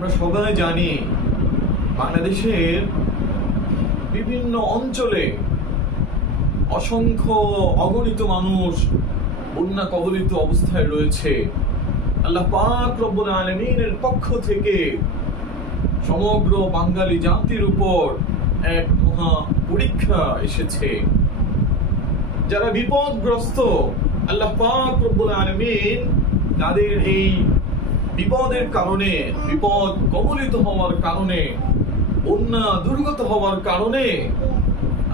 আমরা সবাই জানি বাংলাদেশের বিভিন্ন অঞ্চলে অসংখ্য অগণিত মানুষ বন্যা কবলিত অবস্থায় রয়েছে। আল্লাহ পাক রব্বুল আলমিনের পক্ষ থেকে সমগ্র বাঙালি জাতির উপর এক মহা পরীক্ষা এসেছে। যারা বিপদগ্রস্ত, আল্লাহ পাক রব্বুল আলামিন তাদের এই বিপদের কারণে, বিপদ কবলিত হওয়ার কারণে, বন্যা দুর্গত হওয়ার কারণে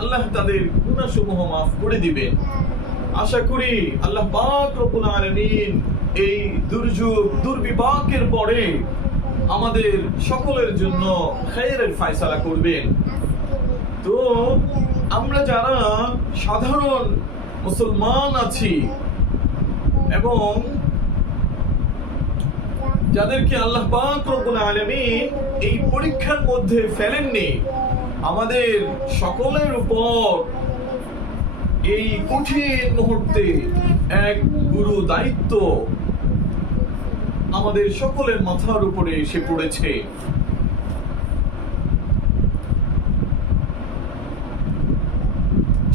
আল্লাহ তাদের গুনাহসমূহ মাফ করে দিবেন আশা করি আল্লাহ পাক রব্বুল আলামিন এই দুর্যোগ, দুর্বিপাকের পরে আমাদের সকলের জন্য খায়রের ফয়সালা করবেন। তো আমরা যারা সাধারণ মুসলমান আছি এবং যাদেরকে আল্লাহ এই পরীক্ষার মধ্যে ফেলেননি, আমাদের সকলের উপর এই কঠিন মুহূর্তে এক গুরু দায়িত্ব আমাদের সকলের মাথার উপরে এসে পড়েছে।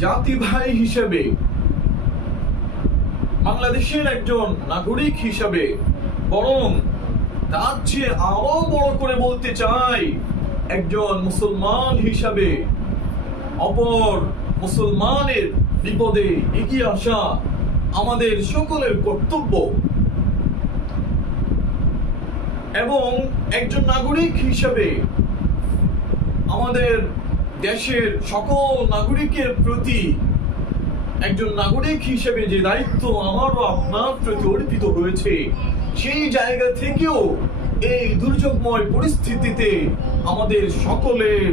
জাতি ভাই হিসেবে, বাংলাদেশের একজন নাগরিক হিসাবে, বরং তার চেয়ে আরও বড় করে বলতে চাই, একজন মুসলমান হিসাবে অপর মুসলমানের বিপদে এগিয়ে আসা আমাদের সকলের কর্তব্য। এবং একজন নাগরিক হিসাবে আমাদের দেশের সকল নাগরিকের প্রতি, একজন নাগরিক হিসেবে যে দায়িত্ব আমারও আপনার প্রতি অর্পিত হয়েছে সেই জায়গা থেকেও এই দুর্যোগময় পরিস্থিতিতে আমাদের সকলের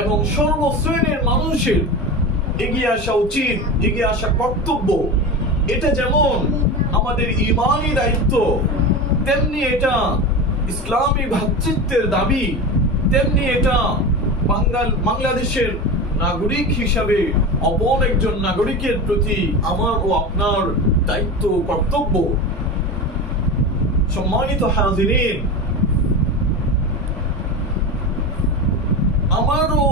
এবং সর্বশ্রেণীর মানুষের এগিয়ে আসা উচিত, এগিয়ে আসা কর্তব্য। এটা যেমন আমাদের ইমানি দায়িত্ব, তেমনি এটা ইসলামী ভাতৃত্বের দাবি, তেমনি এটা বাঙ্গাল, বাংলাদেশের নাগরিক হিসাবে অপর একজন নাগরিকের প্রতি আমার ও আপনার দায়িত্ব কর্তব্য। সম্মানিত হাজিরিন, আমারও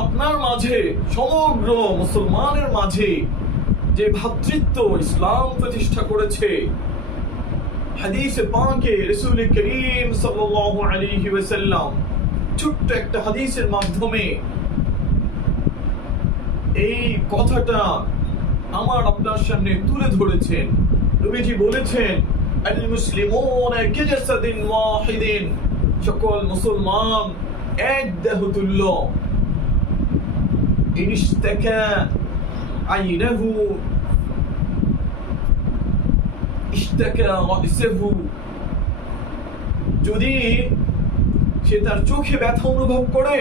আপনার মাঝে, সমগ্র মুসলমানের মাঝে যে ভাতৃত্ব ইসলাম প্রতিষ্ঠা করেছে, হাদিসে পাকে রসুল করিম সাল্লাল্লাহু আলাইহি ওয়াসাল্লাম ছোট্ট একটা হাদিসের মাধ্যমে এই কথাটা আমার আপনার সামনে তুলে ধরেছেন। নবীজি বলেছেন ইনিশতাকা আইনাহু ইশতাকা যদি সে তার চোখে ব্যথা অনুভব করে,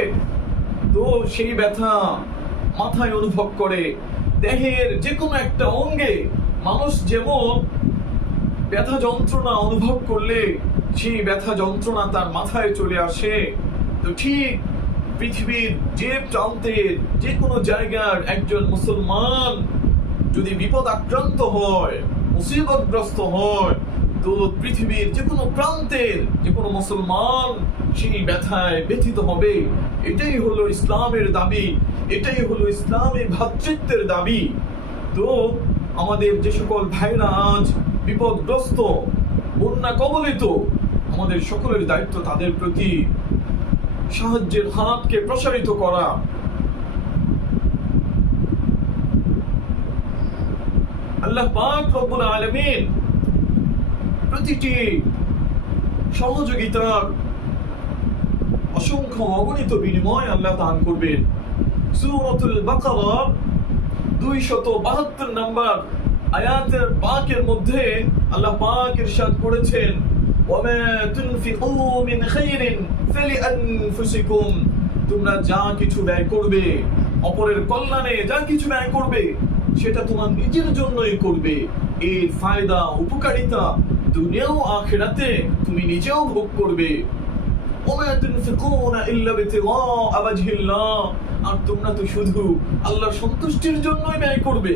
তো সেই ব্যথা মাথায় অনুভব করে। দেহের যে কোনো একটা অঙ্গে মানুষ যেমন ব্যথা যন্ত্রণা অনুভব করলে সেই ব্যথা যন্ত্রণা তার মাথায় চলে আসে। তো ঠিক পৃথিবীর যে প্রান্তের যে কোনো জায়গার একজন মুসলমান যদি বিপদ আক্রান্ত হয়, মুসিবতগ্রস্ত হয়, তো পৃথিবীর যে কোনো প্রান্তের যে কোনো মুসলমান সেই ব্যথায় ব্যথিত হবে। এটাই হলো ইসলামের দাবি, এটাই হলো ইসলামের ভ্রাতৃত্বের দাবি। তো আমাদের যে সকল ভাইরা আজ বিপদগ্রস্ত, বন্যা কবলিত, আমাদের সকলের দায়িত্ব তাদের প্রতি সাহায্যের হাতকে প্রসারিত করা। আল্লাহ পাক রব্বুল আলামিন প্রতিটি সহযোগিতার অসংখ্য অগণিত বিনিময় আল্লাহ দান করবেন। সূরাতুল বাকারা 272 নাম্বার আয়াতের পাকের মধ্যে আল্লাহ পাক ইরশাদ করেছেন, ওয়ামা তুনফিকু মিন খাইরিন ফালিআনফুসিকুম তোমরা যা কিছু ব্যয় করবে, অপরের কল্যাণে যা কিছু ব্যয় করবে, সেটা তোমার নিজের জন্যই করবে। এর উপকারিতা তুমি নিজেও ভোগ করবে। আর তোমরা তো শুধু আল্লাহর সন্তুষ্টির জন্যই ব্যয় করবে।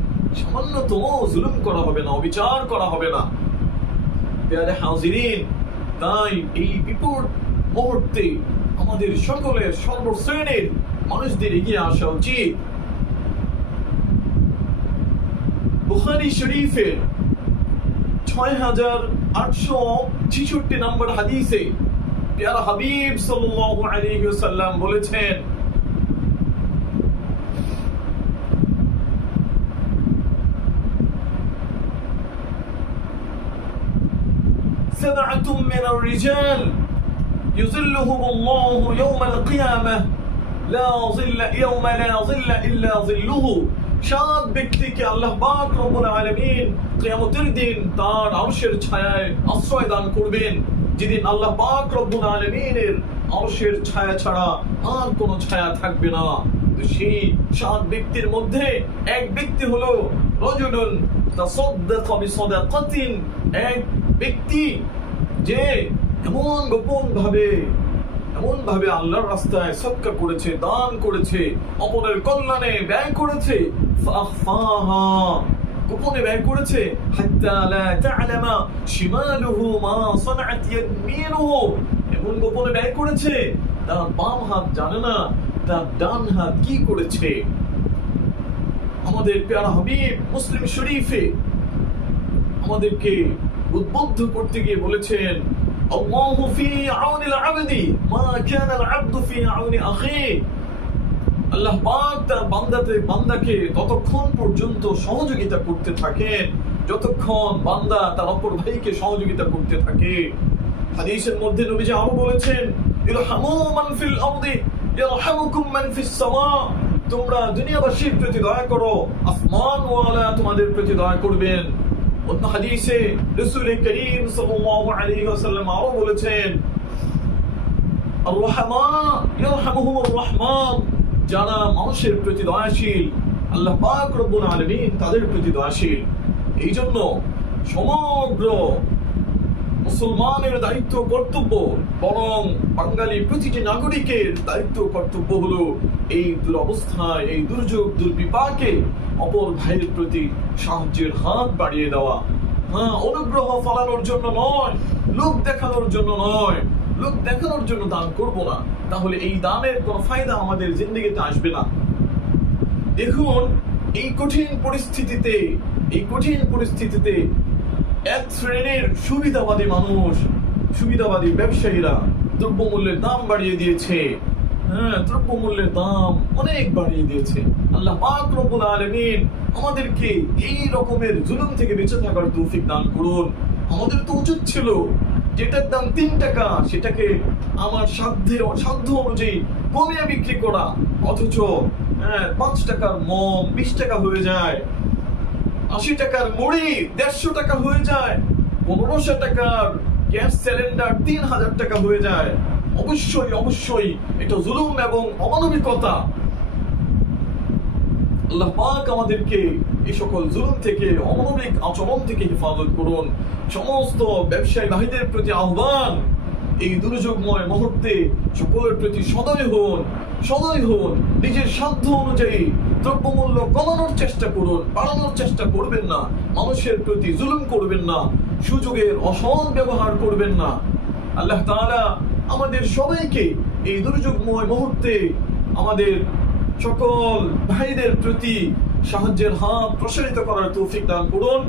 সামান্যতম জুলুম করা হবে না, অবিচার করা হবে না। পেয়ারে হাজিরিন তাই এই বিপদ মুহূর্তে আমাদের সকলের সর্বশ্রেণীর মানুষদের এগিয়ে আসা উচিত। বুখারি শরীফের ছয় হাজার আটশো ছিষট্টি নম্বর হাদিসে পেয়ারা হাবিব ওয়াসাল্লাম বলেছেন سبعة من الرجال يظلهم الله يوم القيامة لا ظل يوم لا ظل إلا ظله সাত ব্যক্তিকে আল্লাহ পাক রব্বুল আলামিন কিয়ামতের দিন তার আরশের ছায়ায় আশ্রয় দান করবেন যেদিন আল্লাহ পাক রব্বুল আলামিনের আরশের ছায়া ছাড়া আর কোনো ছায়া থাকবে না তো সেই সাত ব্যক্তির মধ্যে এক ব্যক্তি হলো রজুলুন তাসাদ্দাকা বিসাদাকাতিন এক ব্যক্তি যে এমন গোপন ভাবে, এমন ভাবে আল্লাহর রাস্তায় সৎকার করেছে, দান করেছে, অপরের কল্যাণে ব্যয় করেছে গোপনে ব্যয় করেছে এমন গোপনে ব্যয় করেছে তার বাম হাত জানে না তার ডান হাত কি করেছে? আমাদের পেয়ারা হাবিব মুসলিম শরীফে আমাদেরকে উদ্বুদ্ধ করতে গিয়ে বলেছেন, আল্লাহ তার বান্দাতে, বান্দাকে ততক্ষণ পর্যন্ত সহযোগিতা করতে থাকেন, যতক্ষণ বান্দা তার অপর ভাইকে সহযোগিতা করতে থাকে। হাদিসের মধ্যে নবীজি আরও বলেছেন সামা। তোমরা দুনিয়াবাসীর প্রতি দয়া করো, আসমান তোমাদের প্রতি দয়া করবেন। অন্য হাদিসে রাসূল করিম সাল্লাল্লাহু আলাইহি ওয়াসাল্লাম আরও বলেছেন রহমান যারা মানুষের প্রতি দয়াশীল, আল্লাহ পাক রব্বুল আলামিন তাদের প্রতি দয়াশীল। এই জন্য সমগ্র মুসলমানের দায়িত্ব কর্তব্য, বরং বাঙালি প্রতিটি নাগরিকের দায়িত্ব কর্তব্য হলো এই দুরবস্থায়, এই দুর্যোগ, দুর্বিপাকে অপর ভাইয়ের প্রতি সাহায্যের হাত বাড়িয়ে দেওয়া। হ্যাঁ অনুগ্রহ ফলানোর জন্য নয়, লোক দেখানোর জন্য নয়, লোক দেখানোর জন্য দান করব না। তাহলে এই দানের কোনো ফায়দা আমাদের জিন্দগিতে আসবে না। দেখুন, এই কঠিন পরিস্থিতিতে, এই কঠিন পরিস্থিতিতে এক শ্রেণির সুবিধাবাদী মানুষ সুবিধাবাদী ব্যবসায়ীরা দ্রব্যমূল্যের দাম বাড়িয়ে দিয়েছে। হ্যাঁ দ্রব্যমূল্যের দাম অনেক বাড়িয়ে দিয়েছে। আল্লাহ পাক রব্বুল আলামিন আমাদেরকে এই রকমের জুলুম থেকে বেঁচে থাকার তৌফিক দান করুন। আমাদের তো উচিত ছিল যেটার দাম তিন টাকা সেটাকে আমার সাধ্যে সাধ্য অনুযায়ী কমিয়ে বিক্রি করা। অথচ হ্যাঁ, পাঁচ টাকার মম বিশ টাকা হয়ে যায়। আশি টাকার মুড়ি দেড়শো টাকা হয়ে যায়। পনেরোশো টাকার গ্যাস সিলিন্ডার তিন হাজার টাকা হয়ে যায়। অবশ্যই অবশ্যই এটা জুলুম এবং অমানবিকতা। আল্লাহ পাক আমাদেরকে এই সকল জুলুম থেকে, অমানবিক আচরণ থেকে হেফাজত করুন। সমস্ত ব্যবসায়ী ভাইদের প্রতি আহ্বান। এই দুর্যোগময় মুহূর্তে সকলের প্রতি সদয় হন সদয় হন। নিজের সাধ্য অনুযায়ী দ্রব্যমূল্য কমানোর চেষ্টা করুন, বাড়ানোর চেষ্টা করবেন না, মানুষের প্রতি জুলুম করবেন না, সুযোগের অসৎ ব্যবহার করবেন না। আল্লাহ তাআলা আমাদের সবাইকে এই দুর্যোগময় মুহূর্তে আমাদের সকল ভাইদের প্রতি সাহায্যের হাত প্রসারিত করার তৌফিক দান করুন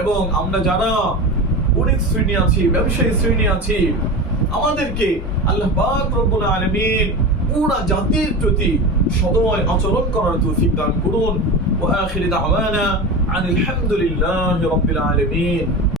এবং আমরা যারা অনেক শ্রেণি আছি, ব্যবসায়ী শ্রেণি আছি আমাদেরকে আল্লাহ পাক রব্বুল আলামিন পুরা জাতির প্রতি সদয় আচরণ করার তৌফিক দান করুন। ওয়া আখির দাওয়ানা আনিল হামদুলিল্লাহি রাব্বিল আলামিন।